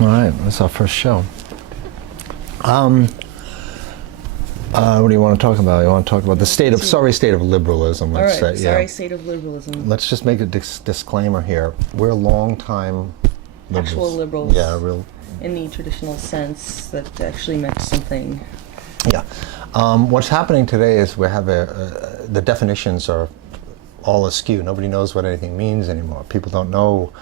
All right, that's our first show. What do you want to talk about? You want to talk about the state of liberalism. All right, say, state of liberalism. Let's just make a disclaimer here. We're long-time liberals. Actual liberals. Yeah, real. In the traditional sense that actually meant something. Yeah. What's happening today is we have the definitions are all askew. Nobody knows what anything means anymore. People don't know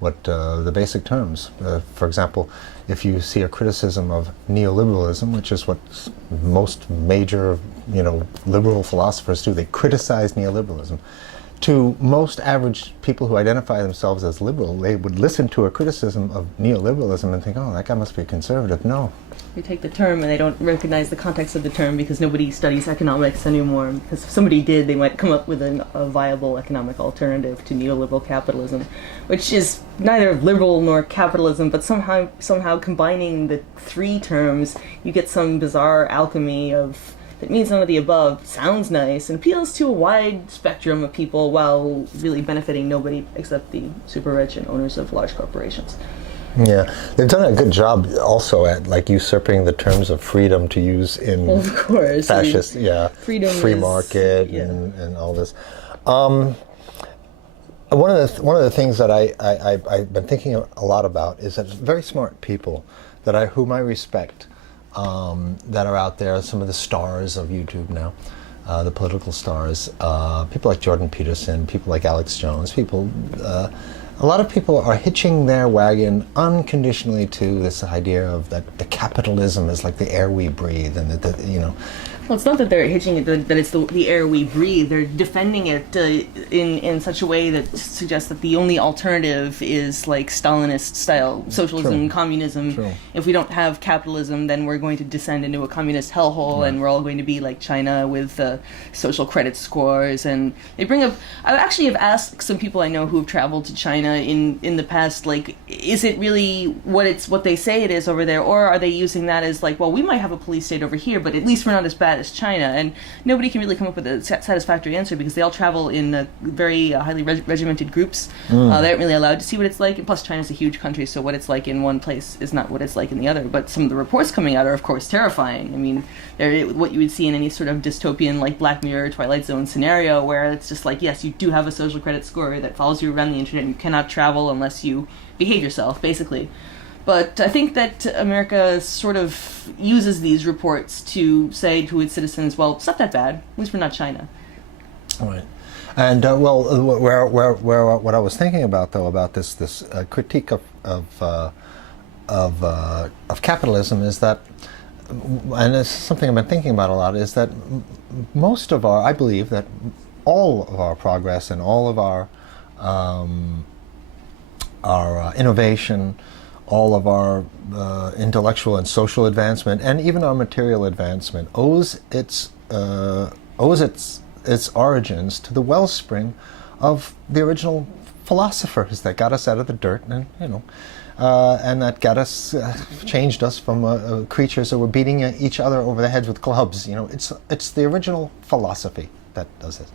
what the basic terms. For example, if you see a criticism of neoliberalism, which is what most major, liberal philosophers do, they criticize neoliberalism. To most average people who identify themselves as liberal, they would listen to a criticism of neoliberalism and think, oh, that guy must be a conservative. No. They take the term and they don't recognize the context of the term because nobody studies economics anymore. Because if somebody did, they might come up with a viable economic alternative to neoliberal capitalism, which is neither liberal nor capitalism, but somehow combining the three terms, you get some bizarre alchemy of that means none of the above, sounds nice, and appeals to a wide spectrum of people while really benefiting nobody except the super rich and owners of large corporations. Yeah, they've done a good job also at usurping the terms of freedom to use in of course, fascist, freedom free market and all this. One of the things that I've been thinking a lot about is that very smart people whom I respect that are out there, some of the stars of YouTube now, the political stars, people like Jordan Peterson, people like Alex Jones, a lot of people are hitching their wagon unconditionally to this idea of that the capitalism is like the air we breathe, and Well, it's not that they're hitching it, that it's the air we breathe. They're defending it in such a way that suggests that the only alternative is like Stalinist-style socialism, communism. True. If we don't have capitalism, then we're going to descend into a communist hellhole, and we're all going to be like China with social credit scores. And they bring up... I actually have asked some people I know who have traveled to China in the past, like, is it really what they say it is over there, or are they using that as like, well, we might have a police state over here, but at least we're not as bad as China? And nobody can really come up with a satisfactory answer because they all travel in very highly regimented groups. They aren't really allowed to see what it's like, and plus China's a huge country, so what it's like in one place is not what it's like in the other. But some of the reports coming out are, of course, terrifying. I mean, they're what you would see in any sort of dystopian, like Black Mirror, Twilight Zone scenario, where it's just like, yes, you do have a social credit score that follows you around the internet, and you cannot travel unless you behave yourself, basically. But I think that America sort of uses these reports to say to its citizens, well, it's not that bad. At least we're not China. All right. And what I was thinking about, though, about this critique of capitalism is that, and it's something I've been thinking about a lot, is that I believe that all of our progress and all of our innovation, all of our intellectual and social advancement, and even our material advancement, owes its origins to the wellspring of the original philosophers that got us out of the dirt, and and that got us, changed us from creatures that were beating each other over the heads with clubs. It's the original philosophy that does it,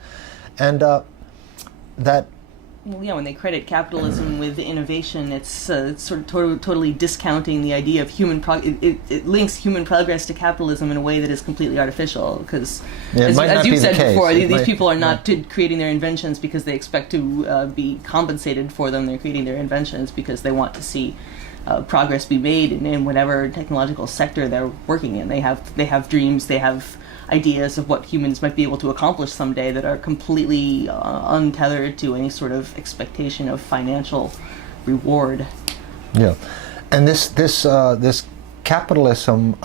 and that. Well, yeah, when they credit capitalism with innovation, it's sort of totally discounting the idea of human it links human progress to capitalism in a way that is completely artificial. Because, as you said before, these people are not creating their inventions because they expect to be compensated for them. They're creating their inventions because they want to see progress be made in whatever technological sector they're working in. They have dreams. They have ideas of what humans might be able to accomplish someday that are completely untethered to any sort of expectation of financial reward. Yeah, and this capitalism,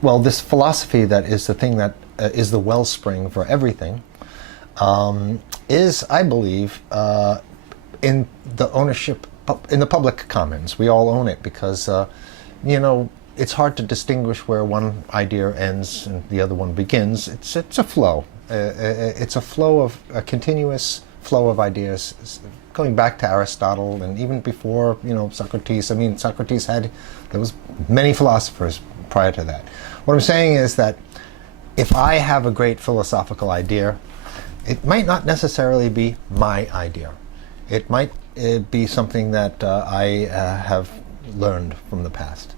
this philosophy that is the thing that is the wellspring for everything, is, I believe, in the ownership in the public commons. We all own it because, it's hard to distinguish where one idea ends and the other one begins. It's a flow. It's a continuous flow of ideas, going back to Aristotle and even before, Socrates. I mean, there was many philosophers prior to that. What I'm saying is that if I have a great philosophical idea, it might not necessarily be my idea. It might be something that I have learned from the past.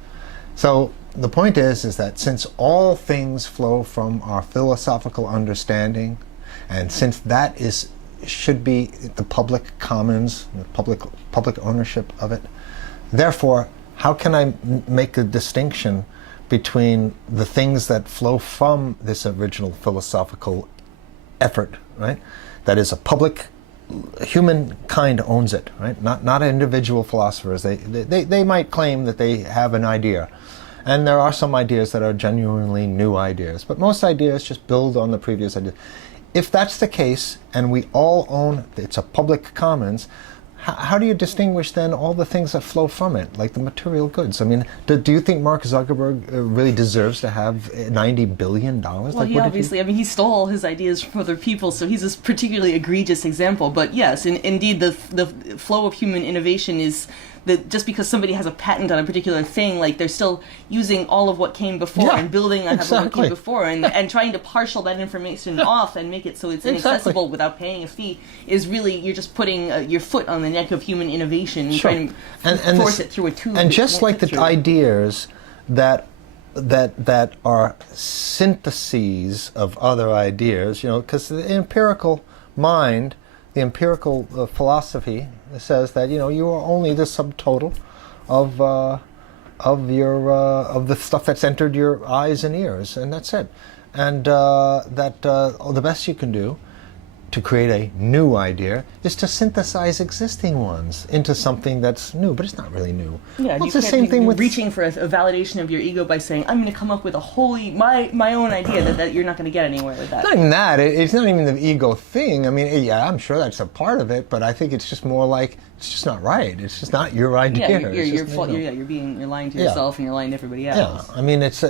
So the point is that since all things flow from our philosophical understanding, and since that should be the public commons, the public ownership of it, therefore, how can I make a distinction between the things that flow from this original philosophical effort, right? That is a public, humankind owns it, right? Not individual philosophers. They might claim that they have an idea. And there are some ideas that are genuinely new ideas, but most ideas just build on the previous ideas. If that's the case, and we all own, it's a public commons, how do you distinguish then all the things that flow from it, like the material goods? I mean, do you think Mark Zuckerberg really deserves to have $90 billion? Well, like, he obviously, he stole all his ideas from other people, so he's a particularly egregious example. But yes, indeed, the flow of human innovation is that just because somebody has a patent on a particular thing, like they're still using all of what came before and building on top of what came before, and trying to partial that information off and make it so it's inaccessible without paying a fee is really, you're just putting your foot on the neck of human innovation and trying to force it through a tube. And just like the ideas that are syntheses of other ideas, because the empirical mind, the empirical philosophy says that you are only the subtotal of the stuff that's entered your eyes and ears, and that's it. And the best you can do to create a new idea is to synthesize existing ones into something that's new, but it's not really new. Yeah, it's the same thing with reaching for a validation of your ego by saying, I'm going to come up with a wholly my own idea that you're not going to get anywhere with that. Not even that. It's not even the ego thing. I mean, yeah, I'm sure that's a part of it, but I think it's just more like it's just not right. It's just not your idea. Yeah, you're lying to yourself and you're lying to everybody else. Yeah, I mean, it's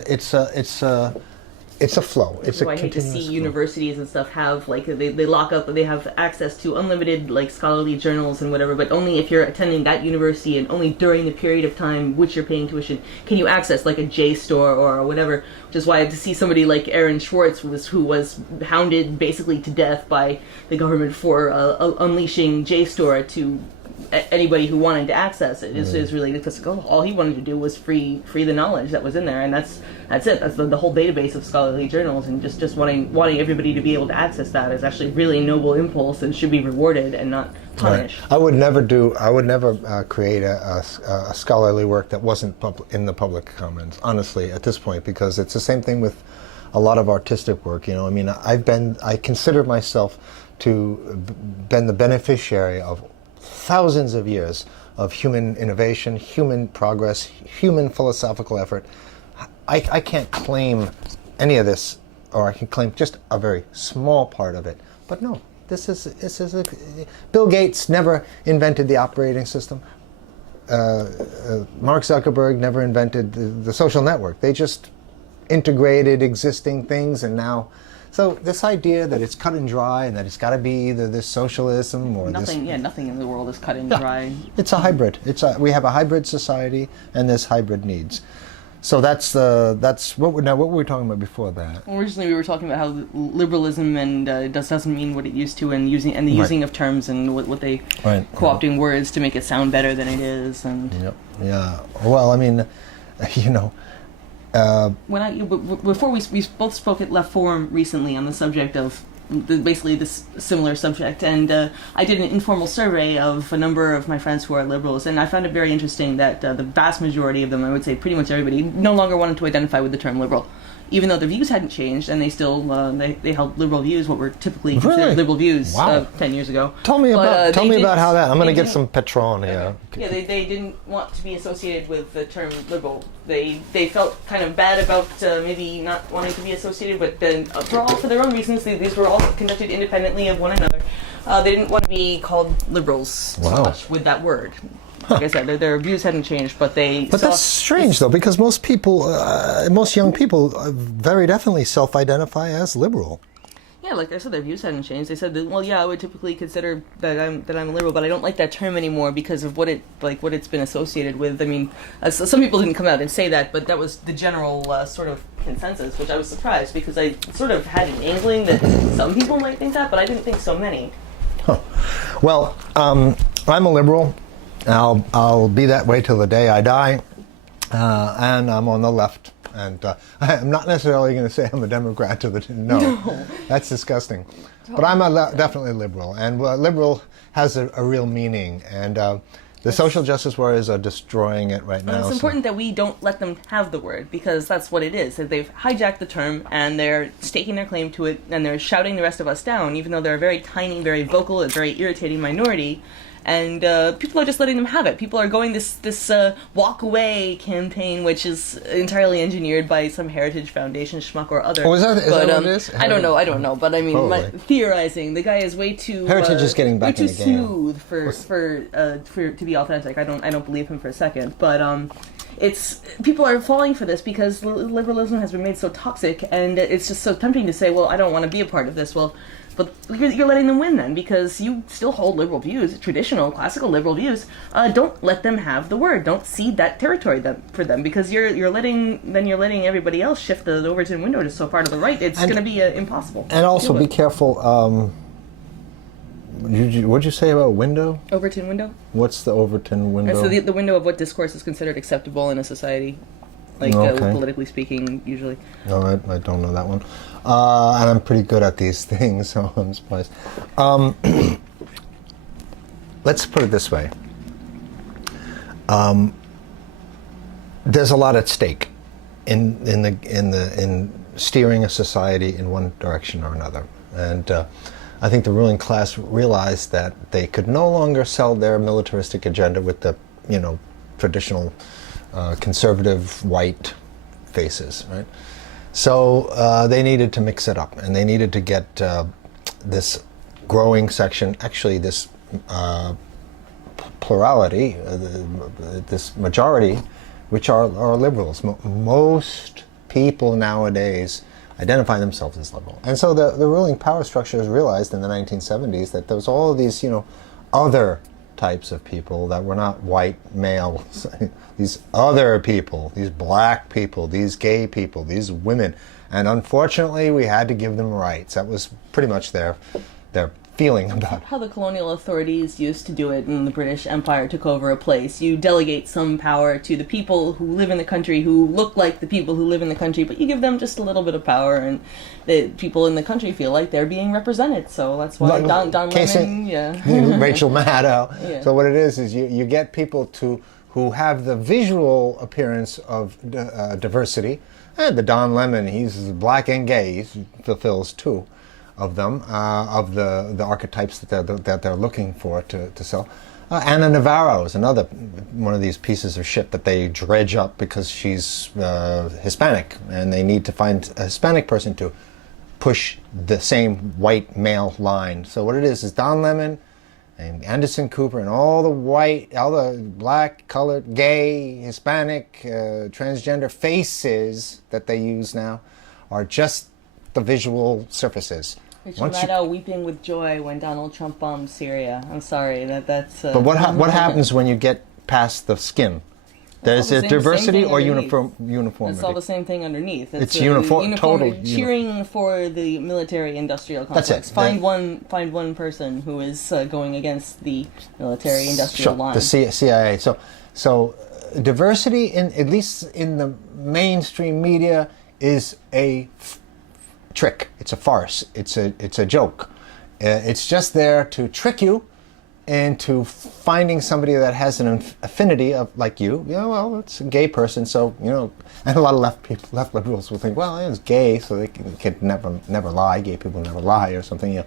a flow. It's I hate to see universities and stuff have, like, they lock up, they have access to unlimited, like, scholarly journals and whatever, but only if you're attending that university and only during the period of time which you're paying tuition can you access, like, a JSTOR or whatever, which is why to see somebody like Aaron Schwartz, who was hounded basically to death by the government for unleashing JSTOR to anybody who wanted to access it is really, because all he wanted to do was free the knowledge that was in there, and that's it. That's the whole database of scholarly journals, and just wanting everybody to be able to access that is actually really a noble impulse and should be rewarded and not punished. Right. I would never create a scholarly work that wasn't in the public commons, honestly, at this point, because it's the same thing with a lot of artistic work. I mean, I consider myself to been the beneficiary of thousands of years of human innovation, human progress, human philosophical effort. I can't claim any of this, or I can claim just a very small part of it. But no, Bill Gates never invented the operating system. Mark Zuckerberg never invented the social network. They just integrated existing things, and now. So this idea that it's cut and dry and that it's got to be either this socialism or nothing in the world is cut and dry. It's a hybrid. We have a hybrid society, and there's hybrid needs. So that's what were we talking about before that? Well, originally we were talking about how liberalism and doesn't mean what it used to, and the using of terms and what they co-opting words to make it sound better than it is, and yeah. Well, I mean, before we both spoke at Left Forum recently on the subject of basically this similar subject, and I did an informal survey of a number of my friends who are liberals, and I found it very interesting that the vast majority of them, I would say pretty much everybody, no longer wanted to identify with the term liberal, even though their views hadn't changed, and they still they held liberal views, what were typically considered liberal views 10 years ago. Tell me about how that. I'm going to get some Patron here. Okay. Yeah, they didn't want to be associated with the term liberal. They felt kind of bad about maybe not wanting to be associated, but then for their own reasons, these were all conducted independently of one another. They didn't want to be called liberals so much with that word. Like I said, their views hadn't changed, but they. But that's strange, though, because most young people very definitely self-identify as liberal. Yeah, like I said, their views hadn't changed. They said that, well, yeah, I would typically consider that I'm a liberal, but I don't like that term anymore because of what it's been associated with. I mean, some people didn't come out and say that, but that was the general sort of consensus, which I was surprised because I sort of had an inkling that some people might think that, but I didn't think so many. Huh. Well, I'm a liberal. I'll be that way till the day I die, and I'm on the left. And I'm not necessarily going to say I'm a Democrat to the no, that's disgusting. But I'm definitely liberal, and liberal has a real meaning. And the social justice warriors are destroying it right now. It's important that we don't let them have the word, because that's what it is. They've hijacked the term, and they're staking their claim to it, and they're shouting the rest of us down, even though they're a very tiny, very vocal, and very irritating minority. And people are just letting them have it. People are going this walk away campaign, which is entirely engineered by some Heritage Foundation schmuck or other. Oh, is that what it is? I don't know. But I mean, theorizing, the guy is way too Heritage is getting back way in too the game. smooth for to be authentic. I don't believe him for a second. But it's people are falling for this because liberalism has been made so toxic, and it's just so tempting to say, well, I don't want to be a part of this. Well. But you're letting them win then, because you still hold liberal views, traditional, classical liberal views. Don't let them have the word. Don't cede that territory for them, because you're letting everybody else shift the Overton window to so far to the right. It's going to be impossible. And also be careful. What'd you say about window? Overton window. What's the Overton window? So the window of what discourse is considered acceptable in a society. Like, politically speaking, usually. No, I don't know that one. And I'm pretty good at these things, so I'm surprised. Let's put it this way. There's a lot at stake in steering a society in one direction or another. And I think the ruling class realized that they could no longer sell their militaristic agenda with the, traditional conservative white faces, right? So they needed to mix it up, and they needed to get this growing section, actually this plurality, this majority, which are liberals. Most people nowadays identify themselves as liberal. And so the ruling power structures realized in the 1970s that there was all of these, other types of people that were not white males, these other people, these black people, these gay people, these women. And unfortunately, we had to give them rights. That was pretty much their feeling about how the colonial authorities used to do it when the British Empire took over a place. You delegate some power to the people who live in the country, who look like the people who live in the country, but you give them just a little bit of power, and the people in the country feel like they're being represented. So that's why Don Lemon, Rachel Maddow. Yeah. So what it is you get people who have the visual appearance of diversity. And the Don Lemon, he's black and gay, he fulfills two of them, of the archetypes that they're looking for to sell. Anna Navarro is another one of these pieces of shit that they dredge up because she's Hispanic, and they need to find a Hispanic person to push the same white male line. So what it is Don Lemon and Anderson Cooper and all the black, colored, gay, Hispanic, transgender faces that they use now are just the visual surfaces. Rachel Maddow weeping with joy when Donald Trump bombed Syria. I'm sorry, that's... But what happens when you get past the skin? There's a diversity or uniformity? It's all the same thing underneath. It's uniform, total... Cheering for the military-industrial complex. That's it. Find one person who is going against the military-industrial line. The CIA. So diversity, at least in the mainstream media, is a trick. It's a farce. It's a joke. It's just there to trick you into finding somebody that has an affinity of like you. Well, it's a gay person, so and a lot of left liberals will think, well, it's gay, so they can never lie. Gay people never lie, or something.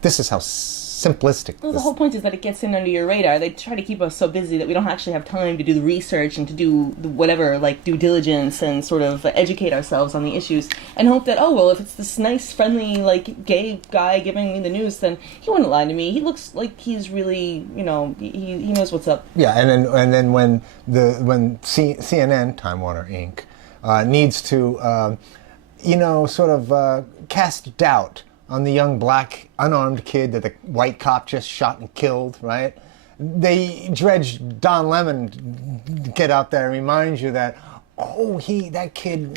This is how simplistic. Well, the whole point is that it gets in under your radar. They try to keep us so busy that we don't actually have time to do the research and to do the whatever, like due diligence and sort of educate ourselves on the issues, and hope that, oh, well, if it's this nice, friendly, like, gay guy giving me the news, then he wouldn't lie to me. He looks like he's really, he knows what's up. Yeah, and then when CNN, Time Warner Inc., needs to, sort of cast doubt on the young black unarmed kid that the white cop just shot and killed, right? They dredge Don Lemon to get out there and remind you that, that kid,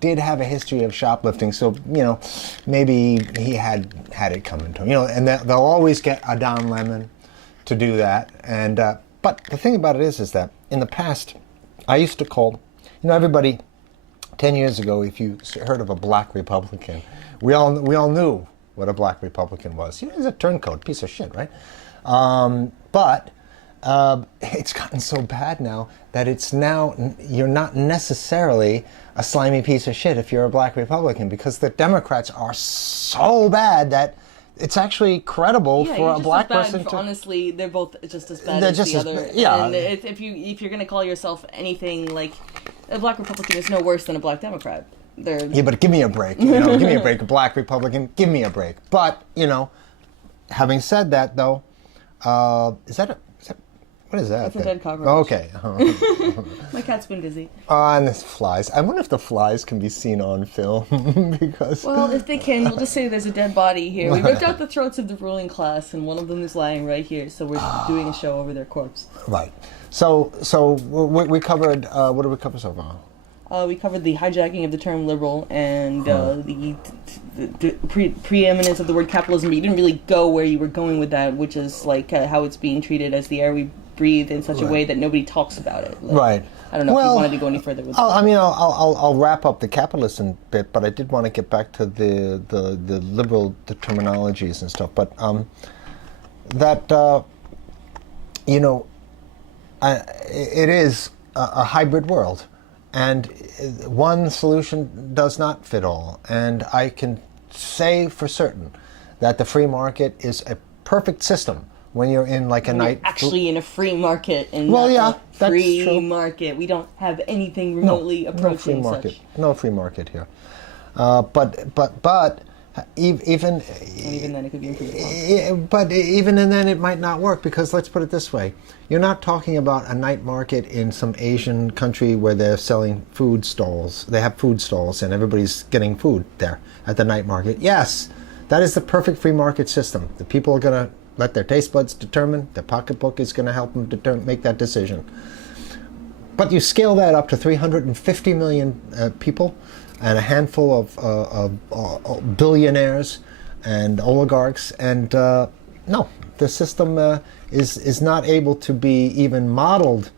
did have a history of shoplifting, so, maybe he had it coming to him. And they'll always get a Don Lemon to do that. And But the thing about it is that in the past, I used to call, everybody, 10 years ago, if you heard of a black Republican, we all knew what a black Republican was. He's a turncoat, piece of shit, right? But it's gotten so bad now that you're not necessarily a slimy piece of shit if you're a black Republican, because the Democrats are so bad that it's actually credible for a black person to... Honestly, they're both just as bad as the other. And if you're going to call yourself anything like... A black Republican is no worse than a black Democrat. Yeah, but give me a break. Give me a break. A black Republican, give me a break. But, having said that, though, what is that? That's a dead cockroach. Okay. My cat's been busy. And there's flies. I wonder if the flies can be seen on film, because... Well, if they can, we'll just say there's a dead body here. We ripped out the throats of the ruling class, and one of them is lying right here, so we're doing a show over their corpse. Right. So we covered, what did we cover so far? We covered the hijacking of the term liberal and the preeminence of the word capitalism, but you didn't really go where you were going with that, which is like how it's being treated as the air we breathe in such a way that nobody talks about it. Right. I don't know if you wanted to go any further with that. I'll wrap up the capitalism bit, but I did want to get back to the liberal terminologies and stuff. But it is a hybrid world, and one solution does not fit all. And I can say for certain that the free market is a perfect system when you're in like a night... Actually in a free market and that's free true. Market. We don't have anything remotely approaching such. No free market here. Even then it could be improved. But even then it might not work, because let's put it this way. You're not talking about a night market in some Asian country where they're selling food stalls. They have food stalls and everybody's getting food there at the night market. Yes, that is the perfect free market system. The people are going to let their taste buds determine. Their pocketbook is going to help them make that decision. But you scale that up to 350 million people, and a handful of billionaires and oligarchs, and no, the system is not able to be even modeled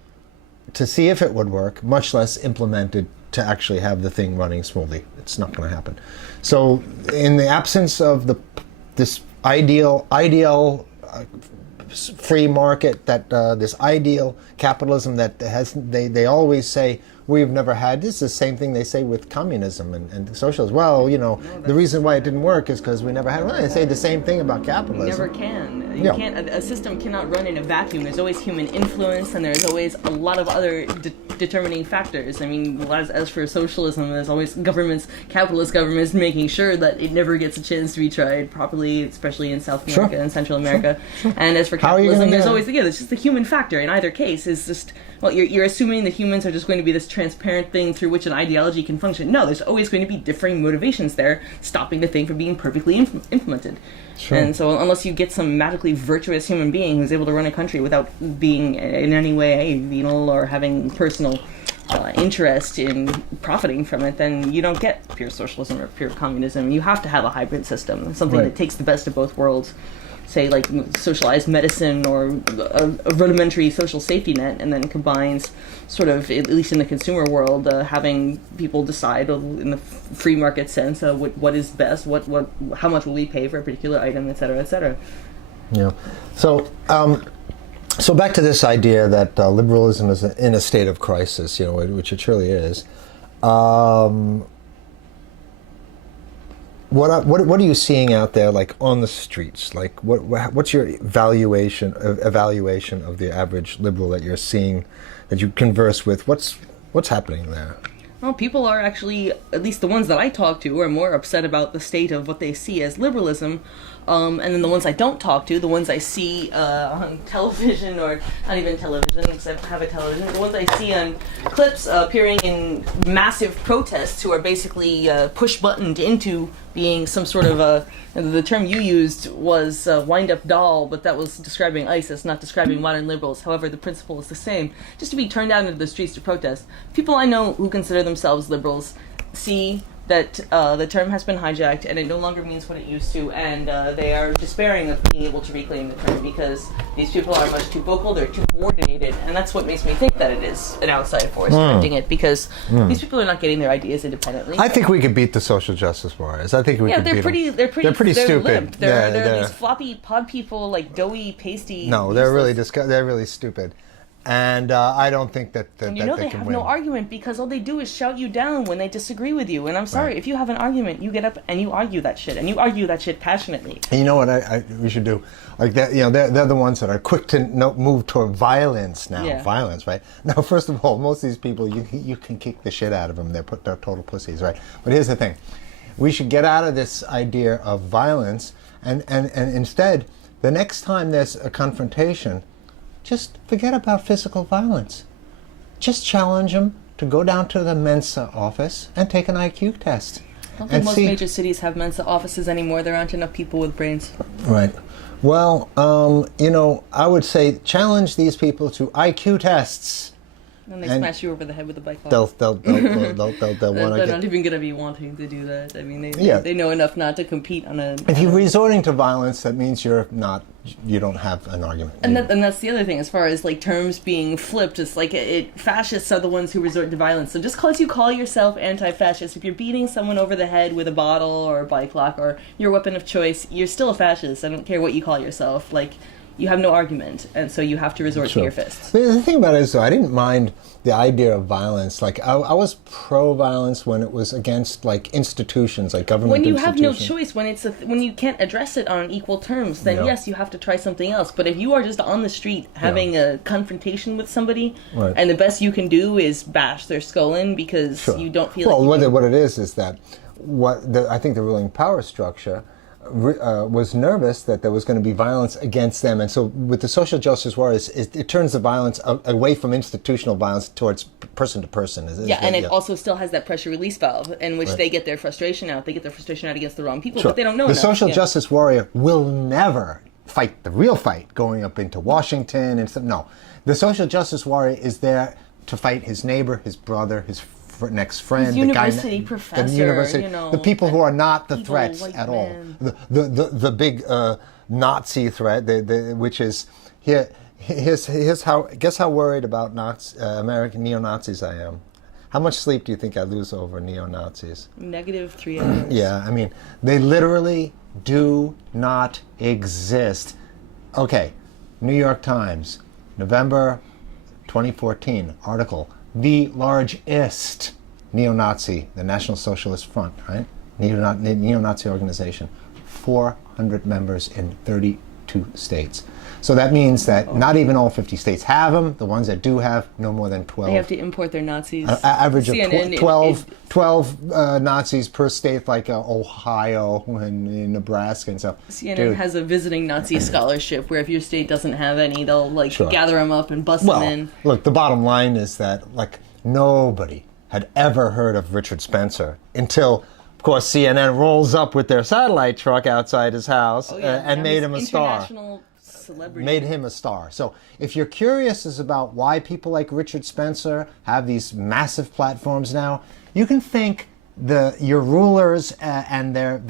to see if it would work, much less implemented to actually have the thing running smoothly. It's not going to happen. So, in the absence of this ideal free market, that this ideal capitalism that they always say we've never had. This is the same thing they say with communism and socialism. Well, the reason why it didn't work is because we never had. Well, they say the same thing about capitalism. You never can. You can't. A system cannot run in a vacuum. There's always human influence, and there's always a lot of other determining factors. I mean, as for socialism, there's always capitalist governments, making sure that it never gets a chance to be tried properly, especially in South America and Central America. Sure. And as for capitalism, there's always it's just the human factor. In either case, is just you're assuming the humans are just going to be this transparent thing through which an ideology can function. No, there's always going to be differing motivations there, stopping the thing from being perfectly implemented. Sure. And so unless you get some magically virtuous human being who's able to run a country without being in any way venal or having personal interest in profiting from it, then you don't get pure socialism or pure communism. You have to have a hybrid system, something that takes the best of both worlds, say like socialized medicine or a rudimentary social safety net, and then combines sort of, at least in the consumer world, having people decide in the free market sense what is best, how much will we pay for a particular item, etc., etc. Yeah. So back to this idea that liberalism is in a state of crisis, which it truly is. What are you seeing out there, like on the streets? Like what's your evaluation of the average liberal that you're seeing, that you converse with? What's happening there? Well, people are actually, at least the ones that I talk to, are more upset about the state of what they see as liberalism. And then the ones I don't talk to, the ones I see on television, or not even television, because I have a television, the ones I see on clips appearing in massive protests, who are basically push-buttoned into being some sort of the term you used was wind-up doll, but that was describing ISIS, not describing modern liberals. However, the principle is the same. Just to be turned out into the streets to protest. People I know who consider themselves liberals see that the term has been hijacked and it no longer means what it used to, and they are despairing of being able to reclaim the term because these people are much too vocal, they're too coordinated, and that's what makes me think that it is an outside force directing it, because these people are not getting their ideas independently. I think we could beat the social justice warriors. I think we could beat them. They're pretty stupid. Limp. They're these floppy pod people, like doughy, pasty. No, they're really they're really stupid. And I don't think that and they have can win. no argument because all they do is shout you down when they disagree with you. And I'm sorry, if you have an argument, you get up and you argue that shit, and you argue that shit passionately. And you know what we should do? Like that, they're the ones that are quick to move toward violence now. Yeah. Violence, right? Now, first of all, most of these people, you can kick the shit out of them. They're total pussies, right? But here's the thing: we should get out of this idea of violence, and instead, the next time there's a confrontation, just forget about physical violence. Just challenge them to go down to the Mensa office and take an IQ test. I don't think most major cities have Mensa offices anymore. There aren't enough people with brains. Right. Well, I would say challenge these people to IQ tests. And they smash you over the head with a bike. They'll want to They're not even going to be wanting to do that. I mean, they know enough not to compete on a... If you're resorting to violence, that means you don't have an argument. And that's the other thing, as far as like terms being flipped, it's like fascists are the ones who resort to violence. So just because you call yourself anti-fascist, if you're beating someone over the head with a bottle or a bike lock or your weapon of choice, you're still a fascist. I don't care what you call yourself. Like, you have no argument, and so you have to resort to your fists. The thing about it is, though, I didn't mind the idea of violence. Like, I was pro-violence when it was against, like, institutions, like government institutions. When you have no choice, when you can't address it on equal terms, then yes, you have to try something else. But if you are just on the street having a confrontation with somebody, and the best you can do is bash their skull in because you don't feel what it is that I think the ruling power structure was nervous that there was going to be violence against them, and so with the social justice warriors, it turns the violence away from institutional violence towards person to person. It also still has that pressure release valve in which they get their frustration out. They get their frustration out against the wrong people, but they don't know. The social justice warrior will never fight the real fight, going up into Washington and stuff. No, the social justice warrior is there to fight his neighbor, his brother, his next friend, his university professor, the people who are not the threats at all. The big Nazi threat, which is here's how. Guess how worried about American neo-Nazis I am. How much sleep do you think I lose over neo-Nazis? -3 hours. Yeah, I mean, they literally do not exist. Okay, New York Times, November 2014 article. The largest neo-Nazi, the National Socialist Front, right? Neo-Nazi organization, 400 members in 32 states. So that means that not even all 50 states have them. The ones that do have, no more than 12. They have to import their Nazis. Average of 12 Nazis per state, like Ohio and Nebraska and stuff. CNN has a visiting Nazi scholarship where if your state doesn't have any, they'll gather them up and bust them in. Look, the bottom line is that nobody had ever heard of Richard Spencer until, of course, CNN rolls up with their satellite truck outside his house and made him a star. Celebrity. Made him a star. So if you're curious about why people like Richard Spencer have these massive platforms now, you can thank your rulers and their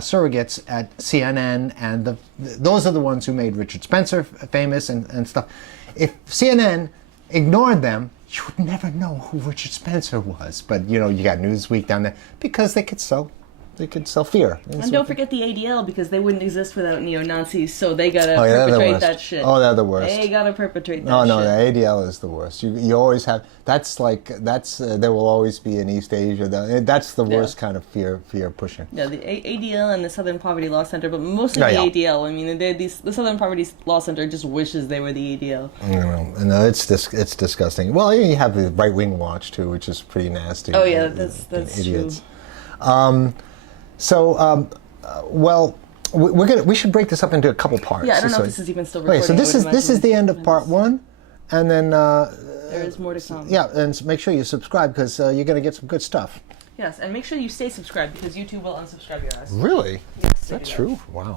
surrogates at CNN, and those are the ones who made Richard Spencer famous and stuff. If CNN ignored them, you would never know who Richard Spencer was. But you got Newsweek down there because they could sell fear. And don't forget the ADL, because they wouldn't exist without neo-Nazis, so they gotta perpetrate that shit. Oh, they're the worst. They gotta perpetrate that shit. No, the ADL is the worst. You always have, there will always be in East Asia, that's the worst kind of fear pushing. Yeah, the ADL and the Southern Poverty Law Center, but mostly the ADL. I mean, the Southern Poverty Law Center just wishes they were the ADL. No, it's disgusting. Well, you have the Right Wing Watch, too, which is pretty nasty. Oh, yeah, that's idiots. True. We should break this up into a couple parts. Yeah, I don't know if this is even still recording. Okay, so this is the end of part 1, and then there is more to come. Yeah, and make sure you subscribe, because you're going to get some good stuff. Yes, and make sure you stay subscribed, because YouTube will unsubscribe your ass. Really? Yes, that's true. Wow.